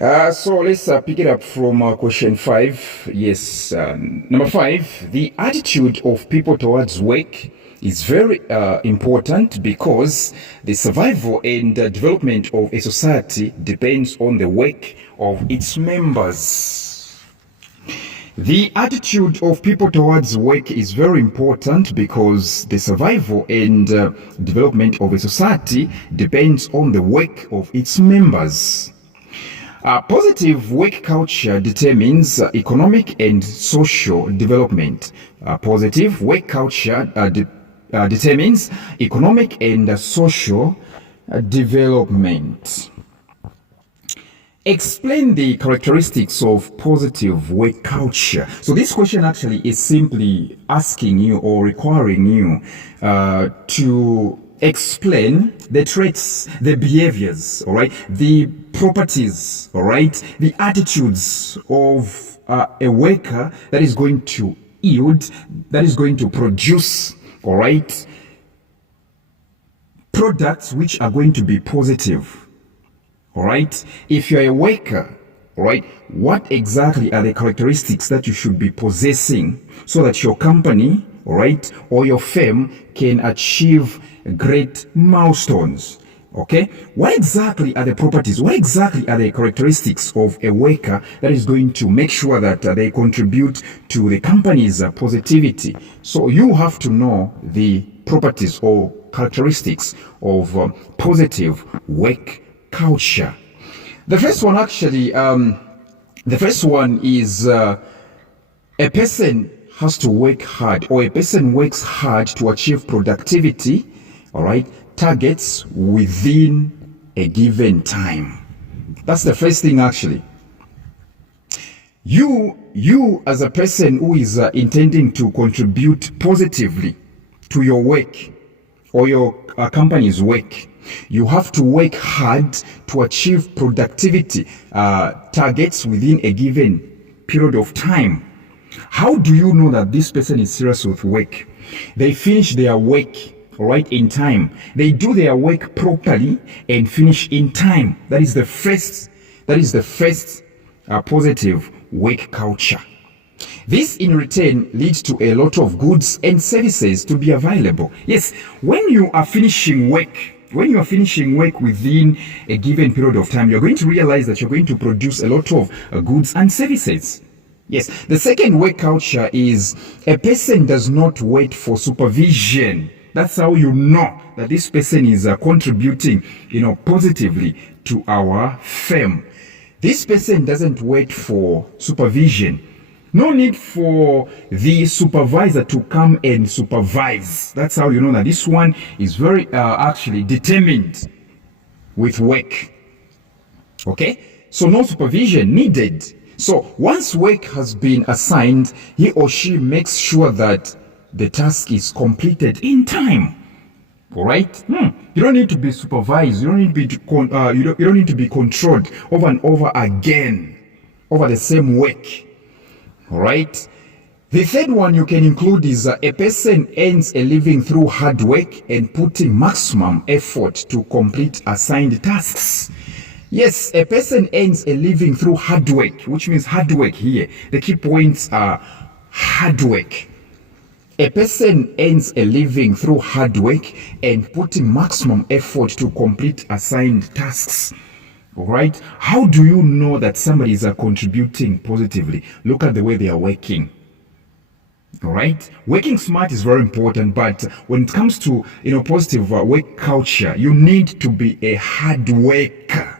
So let's pick it up from question 5. Yes, number 5, the attitude of people towards work is very important because the survival and development of a society depends on the work of its members. The attitude of people towards work is very important because the survival and development of a society depends on the work of its members. Positive work culture determines economic and social development. Positive work culture determines economic and social development. Explain the characteristics of positive work culture. So this question actually is simply asking you or requiring you to explain the traits, the behaviors, all right, the properties, all right, the attitudes of a worker that is going to yield, that is going to produce, all right, products which are going to be positive. All right, if you're a worker, all right, what exactly are the characteristics that you should be possessing so that your company, all right, or your firm can achieve great milestones? Okay, what exactly are the properties, what exactly are the characteristics of a worker that is going to make sure that they contribute to the company's positivity? So you have to know the properties or characteristics of positive work culture. The first one actually, the first one is a person has to work hard, or a person works hard to achieve productivity, all right, targets within a given time. That's the first thing actually. You as a person who is intending to contribute positively to your work or your company's work, you have to work hard to achieve productivity targets within a given period of time. How do you know that this person is serious with work? They finish their work, all right, in time. They do their work properly and finish in time. That is the first positive work culture. This in return leads to a lot of goods and services to be available. Yes, when you are finishing work within a given period of time, you're going to realize that you're going to produce a lot of goods and services. Yes, the second work culture is a person does not wait for supervision. That's how you know that this person is contributing, positively to our firm. This person doesn't wait for supervision. No need for the supervisor to come and supervise. That's how you know that this one is very actually determined with work. Okay? So no supervision needed. So once work has been assigned, he or she makes sure that the task is completed in time. All right? You don't need to be supervised. You don't need to be you don't need to be controlled over and over again over the same work. All right. The third one you can include is a person earns a living through hard work and putting maximum effort to complete assigned tasks. Yes, a person earns a living through hard work, which means hard work here. The key points are hard work. A person earns a living through hard work and putting maximum effort to complete assigned tasks. All right. How do you know that somebody is contributing positively? Look at the way they are working. All right. Working smart is very important, but when it comes to positive work culture, you need to be a hard worker.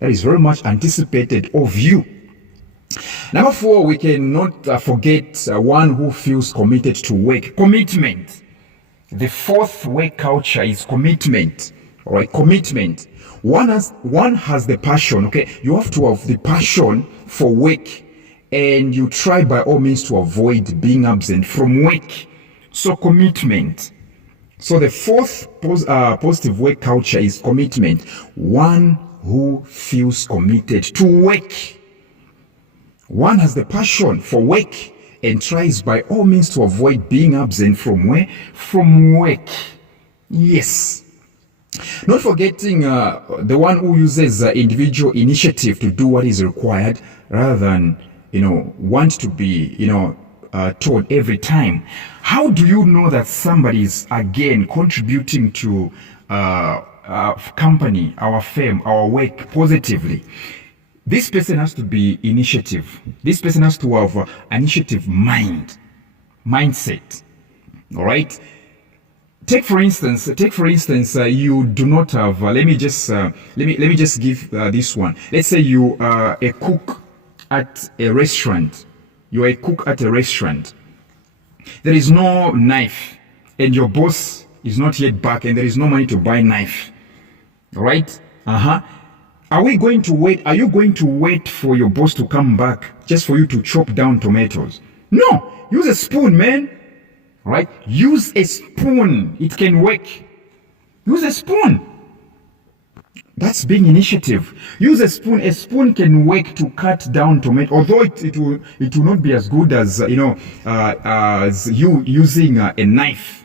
That is very much anticipated of you. Number 4, we cannot forget one who feels committed to work. Commitment. The fourth work culture is commitment. All right, commitment. One has the passion. Okay, you have to have the passion for work, and you try by all means to avoid being absent from work. So commitment. So the fourth positive work culture is commitment. One who feels committed to work. One has the passion for work and tries by all means to avoid being absent from where? From work. Yes. Not forgetting the one who uses individual initiative to do what is required rather than, want to be, told every time. How do you know that somebody is, again, contributing to our company, our firm, our work positively? This person has to be initiative. This person has to have an initiative mindset. All right. Take for instance, you do not have. Let me just give this one. Let's say you are a cook at a restaurant. You are a cook at a restaurant. There is no knife, and your boss is not yet back, and there is no money to buy knife. All right. Are we going to wait? Are you going to wait for your boss to come back just for you to chop down tomatoes? No. Use a spoon, man. Right? Use a spoon. It can work. Use a spoon. That's being initiative. Use a spoon. A spoon can work to cut down tomato, although it will not be as good as as you using a knife.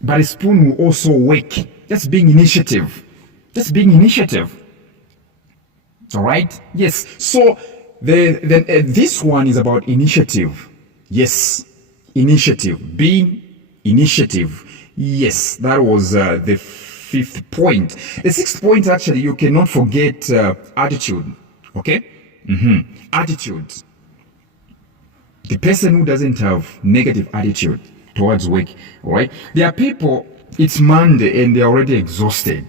But a spoon will also work. That's being initiative. That's being initiative. All right. Yes. So this one is about initiative. Yes. Initiative, being initiative. Yes, that was the 5th point. The 6th point, actually, you cannot forget attitude. Okay? Attitude. The person who doesn't have negative attitude towards work. All right? There are people, it's Monday and they're already exhausted.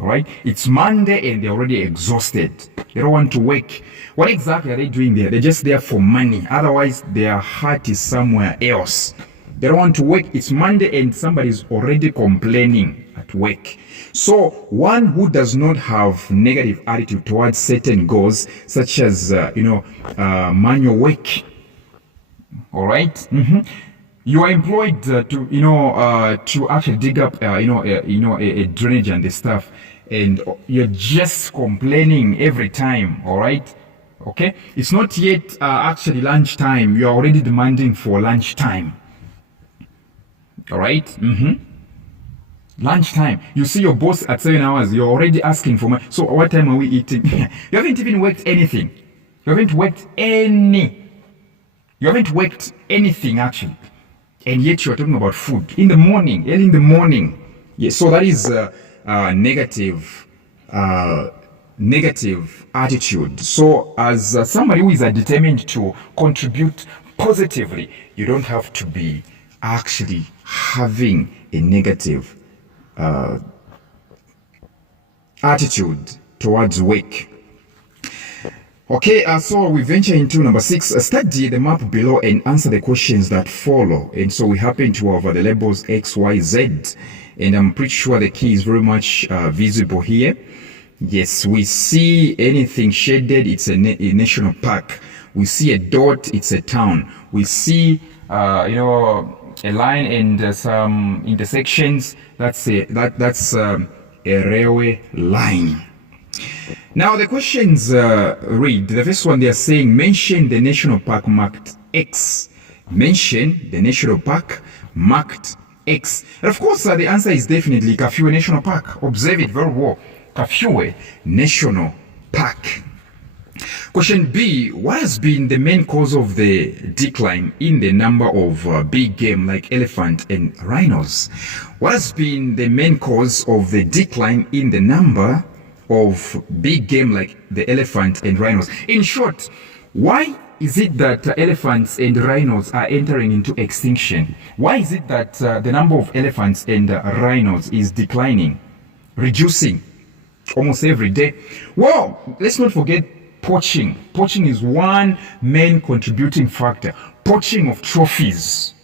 All right? It's Monday and they're already exhausted. They don't want to work. What exactly are they doing there? They're just there for money. Otherwise, their heart is somewhere else. They don't want to work. It's Monday and somebody's already complaining at work. So one who does not have negative attitude towards certain goals, such as, manual work. All right? You are employed to actually dig up, a drainage and the stuff. And you're just complaining every time, all right? Okay? It's not yet actually lunchtime. You're already demanding for lunchtime. All right? Lunchtime. You see your boss at 7 hours. You're already asking for money. So what time are we eating? You haven't even worked anything. You haven't worked anything, actually. And yet you're talking about food. In the morning, early in the morning. Yes, so that is... negative attitude. So as somebody who is determined to contribute positively, you don't have to be actually having a negative attitude towards work. Okay, so we venture into number 6. Study the map below and answer the questions that follow. And so we happen to have the labels X, Y, Z. And I'm pretty sure the key is very much visible here. Yes, we see anything shaded, it's a national park. We see a dot, it's a town. We see, a line and some intersections. That's a railway line. Now the questions read. The first one, they are saying, mention the national park marked X. Mention the national park marked X. And of course, the answer is definitely Kafue National Park. Observe it very well. Kafue National Park. Question B, what has been the main cause of the decline in the number of big game like elephant and rhinos? What has been the main cause of the decline in the number of big game like the elephant and rhinos? In short, why is it that elephants and rhinos are entering into extinction? Why is it that the number of elephants and rhinos is declining, reducing almost every day? Well, let's not forget poaching. Poaching is one main contributing factor. Poaching of trophies.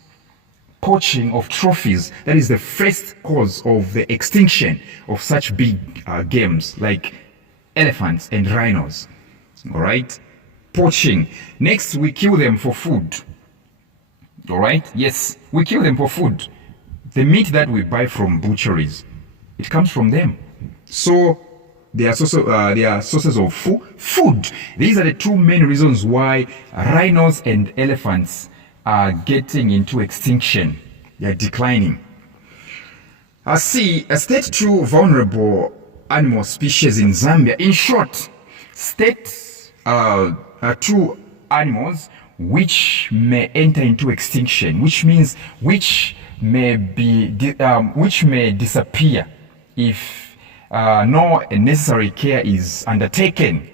Poaching of trophies. That is the first cause of the extinction of such big games like elephants and rhinos. All right? Poaching. Next, we kill them for food. All right? Yes, we kill them for food. The meat that we buy from butcheries, it comes from them. So they are sources of food. These are the two main reasons why rhinos and elephants are getting into extinction. They are declining. C, state two vulnerable animal species in Zambia. In short, state two animals which may enter into extinction, which means which may disappear if no necessary care is undertaken.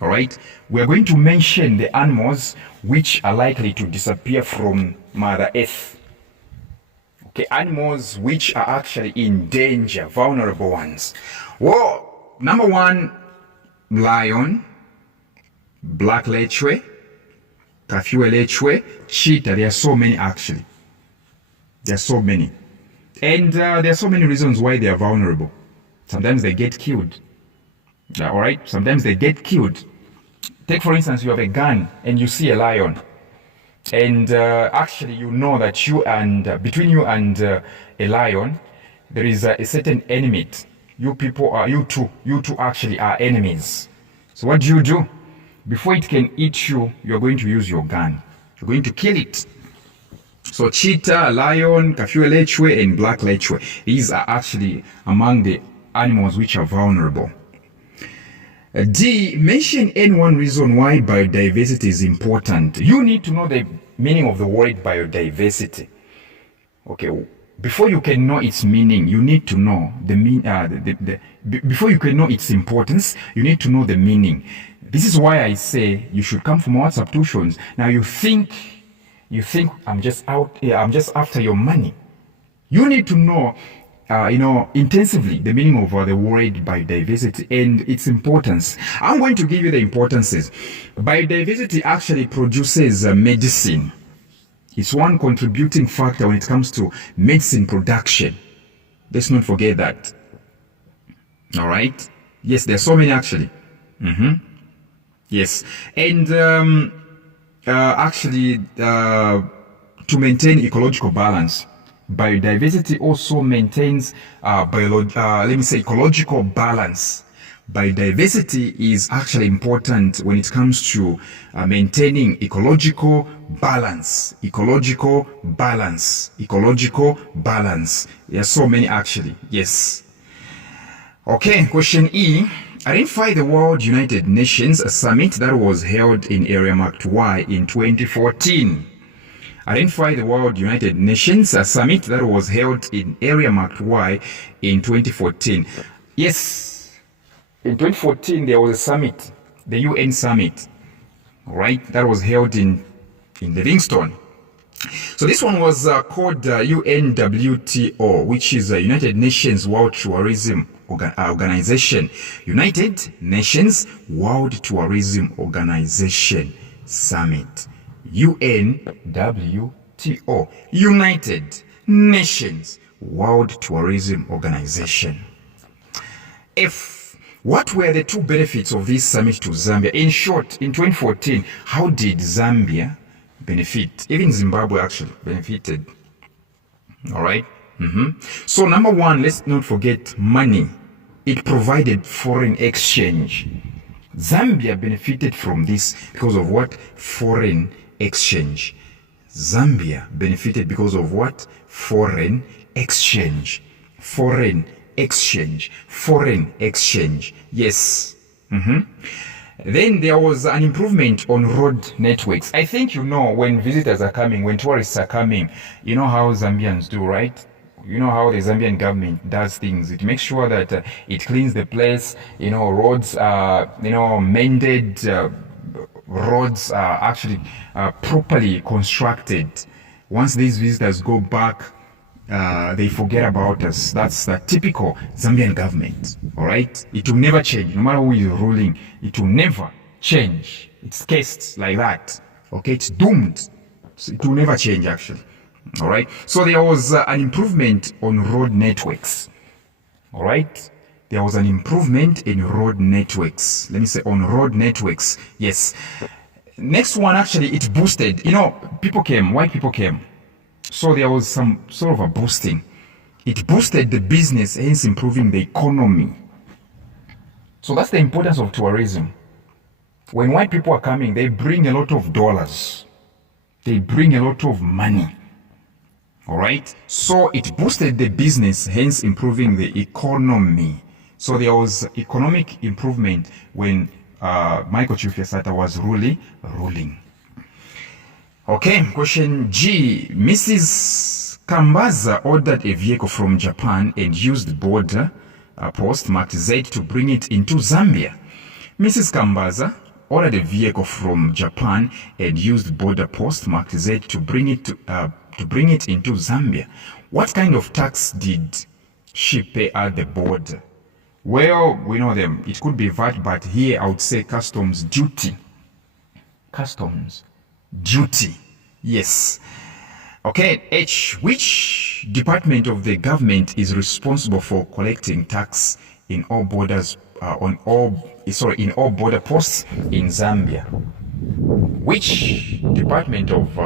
All right, we are going to mention the animals which are likely to disappear from Mother Earth. Okay, animals which are actually in danger, vulnerable ones. Well, number one, lion, black lechwe, kafiwe lechwe, cheetah. There are so many actually. There are so many. And there are so many reasons why they are vulnerable. Sometimes they get killed. All right? Sometimes they get killed. Take, for instance, you have a gun and you see a lion. And actually, you know that between you and a lion, there is a certain enemy. You two actually are enemies. So what do? Before it can eat you, you're going to use your gun. You're going to kill it. So cheetah, lion, kafiwe lechwe, and black lechwe. These are actually among the animals which are vulnerable. D, mention any one reason why biodiversity is important. You need to know the meaning of the word biodiversity. Okay, before you can know its meaning, you need to know before you can know its importance, you need to know the meaning. This is why I say you should come from WhatsApp tuitions. Now you think I'm just after your money. You need to know intensively the meaning of the word biodiversity and its importance. I'm going to give you the importances. Biodiversity actually produces medicine. It's one contributing factor when it comes to medicine production. Let's not forget that. All right? Yes, there are so many actually. Yes. And to maintain ecological balance, biodiversity also maintains ecological balance. Biodiversity is actually important when it comes to maintaining ecological balance. Ecological balance. There are so many actually. Yes. Okay, question E. Identify the World United Nations Summit that was held in area marked Y in 2014. Identify the World United Nations Summit that was held in area marked Y in 2014. Yes, in 2014 there was a summit, the UN summit, all right, that was held in Livingstone. So this one was called UNWTO, which is the United Nations World Tourism Organization. United Nations World Tourism Organization Summit. UNWTO, United Nations World Tourism Organization. F, what were the two benefits of this summit to Zambia? In short, in 2014, how did Zambia benefit? Even Zimbabwe actually benefited. All right. So number one, let's not forget money. It provided foreign exchange. Zambia benefited from this because of what? Foreign exchange. Zambia benefited because of what? Foreign exchange. Foreign exchange. Foreign exchange. Yes. Then there was an improvement on road networks. I think when visitors are coming, when tourists are coming, you know how Zambians do, right? You know how the Zambian government does things. It makes sure that it cleans the place. Roads are, mended. Roads are actually properly constructed. Once these visitors go back, they forget about us. That's the typical Zambian government. All right, it will never change. No matter who is ruling, it will never change. It's cased like that. Okay, it's doomed. So it will never change actually. All right. So there was an improvement on road networks. All right. There was an improvement in road networks. Let me say on road networks. Yes. Next one, actually, it boosted. White people came. So there was some sort of a boosting. It boosted the business, hence improving the economy. So that's the importance of tourism. When white people are coming, they bring a lot of dollars. They bring a lot of money. All right. So it boosted the business, hence improving the economy. So there was economic improvement when Michael Chiufya was ruling. Okay, question G. Mrs. Kambaza ordered a vehicle from Japan and used border post marked Z to bring it into Zambia. Mrs. Kambaza ordered a vehicle from Japan and used border post marked Z to bring it into Zambia. What kind of tax did she pay at the border? Well, we know them. It could be VAT, but here I would say customs duty. Customs duty. Yes. Okay, H. Which department of the government is responsible for collecting tax in all borders in all border posts in Zambia? Which department of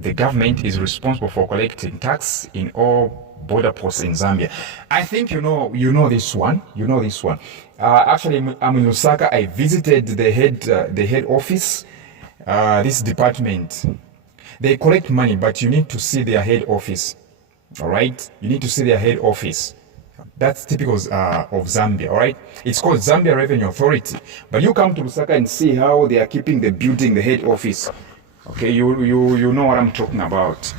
the government is responsible for collecting tax in all border posts in Zambia? I think you know this one. Actually, I'm in Lusaka. I visited the head office. This department, they collect money, but you need to see their head office. All right, you need to see their head office. That's typical of Zambia. All right, it's called Zambia Revenue Authority. But you come to Lusaka and see how they are keeping the building, the head office. Okay, you know what I'm talking about.